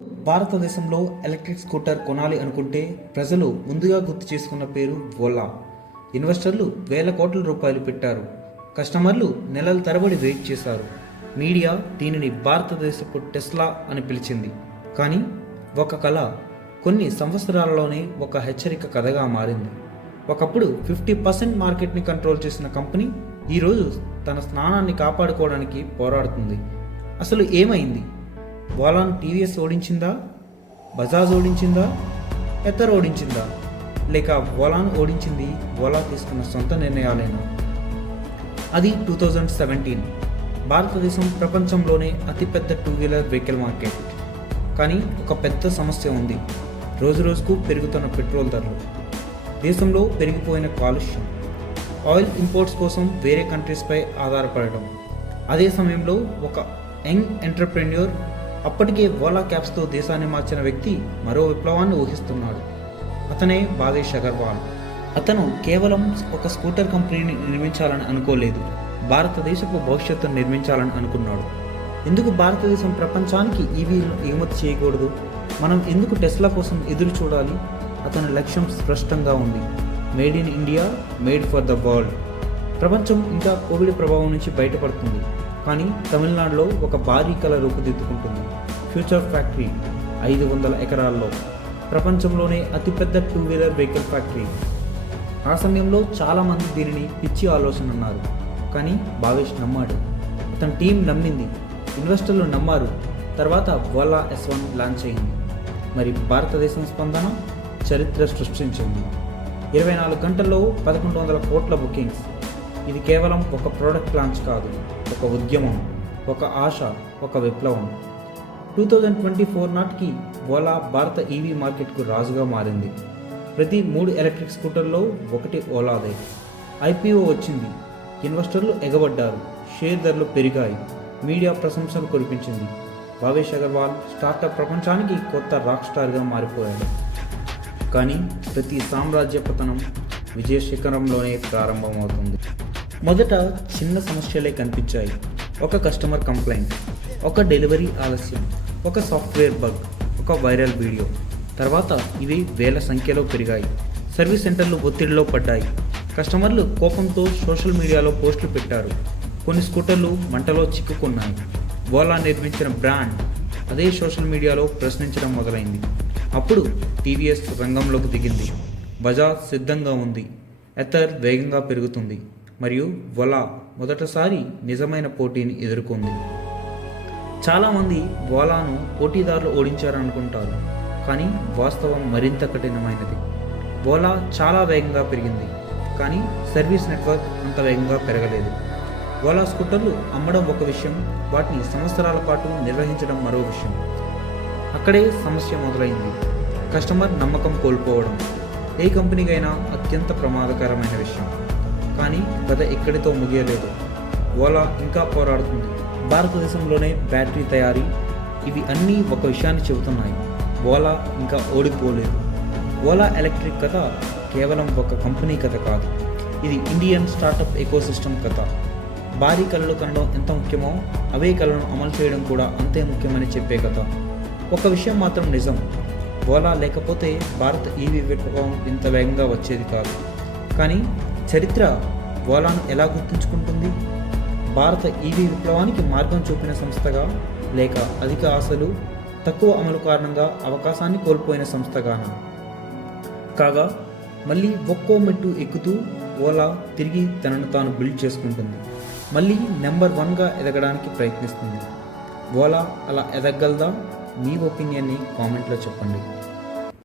భారతదేశంలో electric scooter కొనాలి అనుకుంటే ప్రజలు ముందుగా గుర్తు చేసుకున్న పేరు ఓలా. ఇన్వెస్టర్లు వేల కోట్ల రూపాయలు పెట్టారు. కస్టమర్లు నెలల తరబడి వెయిట్ చేశారు. మీడియా దీనిని భారతదేశపు టెస్లా అని పిలిచింది. కానీ ఒక కళ కొన్ని సంవత్సరాలలోనే ఒక హెచ్చరిక కథగా మారింది. ఒకప్పుడు 50% మార్కెట్ని కంట్రోల్ చేసిన కంపెనీ ఈరోజు తన స్థానాన్ని కాపాడుకోవడానికి పోరాడుతుంది. అసలు ఏమైంది? ఓలాను టీవీఎస్ ఓడించిందా? బజాజ్ ఓడించిందా? ఎత్తర్ ఓడించిందా? లేక ఓలాను ఓడించింది ఓలా తీసుకున్న సొంత నిర్ణయాలేనా? అది 2017. భారతదేశం ప్రపంచంలోనే అతిపెద్ద 2-వీలర్ వెహికల్ మార్కెట్. కానీ ఒక పెద్ద సమస్య ఉంది. రోజురోజుకు పెరుగుతున్న పెట్రోల్ ధరలు, దేశంలో పెరిగిపోయిన కాలుష్యం, ఆయిల్ ఇంపోర్ట్స్ కోసం వేరే కంట్రీస్పై ఆధారపడడం. అదే సమయంలో ఒక యంగ్ ఎంటర్ప్రెన్యూర్, అప్పటికే ఓలా క్యాబ్స్తో దేశాన్ని మార్చిన వ్యక్తి మరో విప్లవాన్ని ఊహిస్తున్నాడు. అతనే భావేష్ అగర్వాల్. అతను కేవలం ఒక స్కూటర్ కంపెనీని నిర్మించాలని అనుకోలేదు, భారతదేశపు భవిష్యత్తును నిర్మించాలని అనుకున్నాడు. ఎందుకు భారతదేశం ప్రపంచానికి ఈవీలను ఎగుమతి చేయకూడదు? మనం ఎందుకు టెస్లా కోసం ఎదురు చూడాలి? అతని లక్ష్యం స్పష్టంగా ఉంది. Made in India, made for the world. ప్రపంచం ఇంకా కోవిడ్ ప్రభావం నుంచి బయటపడుతుంది. కానీ తమిళనాడులో ఒక భారీ కళ రూపుదిద్దుకుంటుంది. ఫ్యూచర్ ఫ్యాక్టరీ 500 ఎకరాల్లో, ప్రపంచంలోనే అతిపెద్ద 2-వీలర్ వెహికల్ ఫ్యాక్టరీ. ఆ సమయంలో చాలామంది దీనిని పిచ్చి ఆలోచన అన్నారు. కానీ భావేష్ నమ్మాడు. అతని టీం నమ్మింది. ఇన్వెస్టర్లు నమ్మారు. తర్వాత ఓలా S1 లాంచ్ అయింది. మరి భారతదేశం స్పందన చరిత్ర సృష్టించింది. 24 గంటల్లో 1100 కోట్ల బుకింగ్స్. ఇది కేవలం ఒక ప్రోడక్ట్ లాంచ్ కాదు, ఒక ఉద్యమం, ఒక ఆశ, ఒక విప్లవం. 2024 నాటికి ఓలా భారత ఈవీ మార్కెట్కు రాజుగా మారింది. ప్రతి 3 ఎలక్ట్రిక్ స్కూటర్లో ఒకటి ఓలాదే. IPO వచ్చింది. ఇన్వెస్టర్లు ఎగబడ్డారు. షేర్ ధరలు పెరిగాయి. మీడియా ప్రశంసలు కురిపించింది. భావేష్ అగర్వాల్ స్టార్టప్ ప్రపంచానికి కొత్త రాక్ స్టార్గా మారిపోయాడు. కానీ ప్రతి సామ్రాజ్య పతనం విజయ శిఖరంలోనే ప్రారంభమవుతుంది. మొదట చిన్న సమస్యలే కనిపించాయి. ఒక కస్టమర్ కంప్లైంట్, ఒక డెలివరీ ఆలస్యం, ఒక సాఫ్ట్వేర్ బగ్, ఒక వైరల్ వీడియో. తర్వాత ఇవి వేల సంఖ్యలో పెరిగాయి. సర్వీస్ సెంటర్లు ఒత్తిడిలో పడ్డాయి. కస్టమర్లు కోపంతో సోషల్ మీడియాలో పోస్టులు పెట్టారు. కొన్ని స్కూటర్లు మంటలో చిక్కుకున్నాయి. ఓలా నిర్మించిన బ్రాండ్ అదే సోషల్ మీడియాలో ప్రశ్నించడం మొదలైంది. అప్పుడు టీవీఎస్ రంగంలోకి దిగింది. బజాజ్ సిద్ధంగా ఉంది. ఎత్తర్ వేగంగా పెరుగుతుంది. మరియు ఓలా మొదటిసారి నిజమైన పోటీని ఎదుర్కొంది. చాలామంది ఓలాను పోటీదారులు ఓడించారనుకుంటారు. కానీ వాస్తవం మరింత కఠినమైనది. ఓలా చాలా వేగంగా పెరిగింది. కానీ సర్వీస్ నెట్వర్క్ అంత వేగంగా పెరగలేదు. ఓలా స్కూటర్లు అమ్మడం ఒక విషయం, వాటిని సంవత్సరాల పాటు నిర్వహించడం మరో విషయం. అక్కడే సమస్య మొదలైంది. కస్టమర్ నమ్మకం కోల్పోవడం ఏ కంపెనీకైనా అత్యంత ప్రమాదకరమైన విషయం. కానీ కథ ఎక్కడితో ముగియలేదు. ఓలా ఇంకా పోరాడుతుంది. భారతదేశంలోనే బ్యాటరీ తయారీ, ఇవి అన్నీ ఒక విషయాన్ని చెబుతున్నాయి. ఓలా ఇంకా ఓడిపోలేదు. ఓలా ఎలక్ట్రిక్ కథ కేవలం ఒక కంపెనీ కథ కాదు, ఇది ఇండియన్ స్టార్టప్ ఎకోసిస్టమ్ కథ. భారీ కళలు కనడం ఎంత ముఖ్యమో అవే కళలను అమలు చేయడం కూడా అంతే ముఖ్యమని చెప్పే కథ. ఒక విషయం మాత్రం నిజం, ఓలా లేకపోతే భారత ఈవీ విప్లవం ఇంత వేగంగా వచ్చేది కాదు. కానీ చరిత్ర ఓలాను ఎలా గుర్తుంచుకుంటుంది? భారత ఈవీ విప్లవానికి మార్గం చూపిన సంస్థగా, లేక అధిక ఆశలు, తక్కువ అమలు కారణంగా అవకాశాన్ని కోల్పోయిన సంస్థగానా? కాగా మళ్ళీ ఒక్కో మెట్టు ఎక్కుతూ ఓలా తిరిగి తనను తాను బిల్డ్ చేసుకుంటుంది. మళ్ళీ నెంబర్ 1గా ఎదగడానికి ప్రయత్నిస్తుంది. ఓలా అలా ఎదగలదా? మీ ఒపీనియన్ని కామెంట్లో చెప్పండి.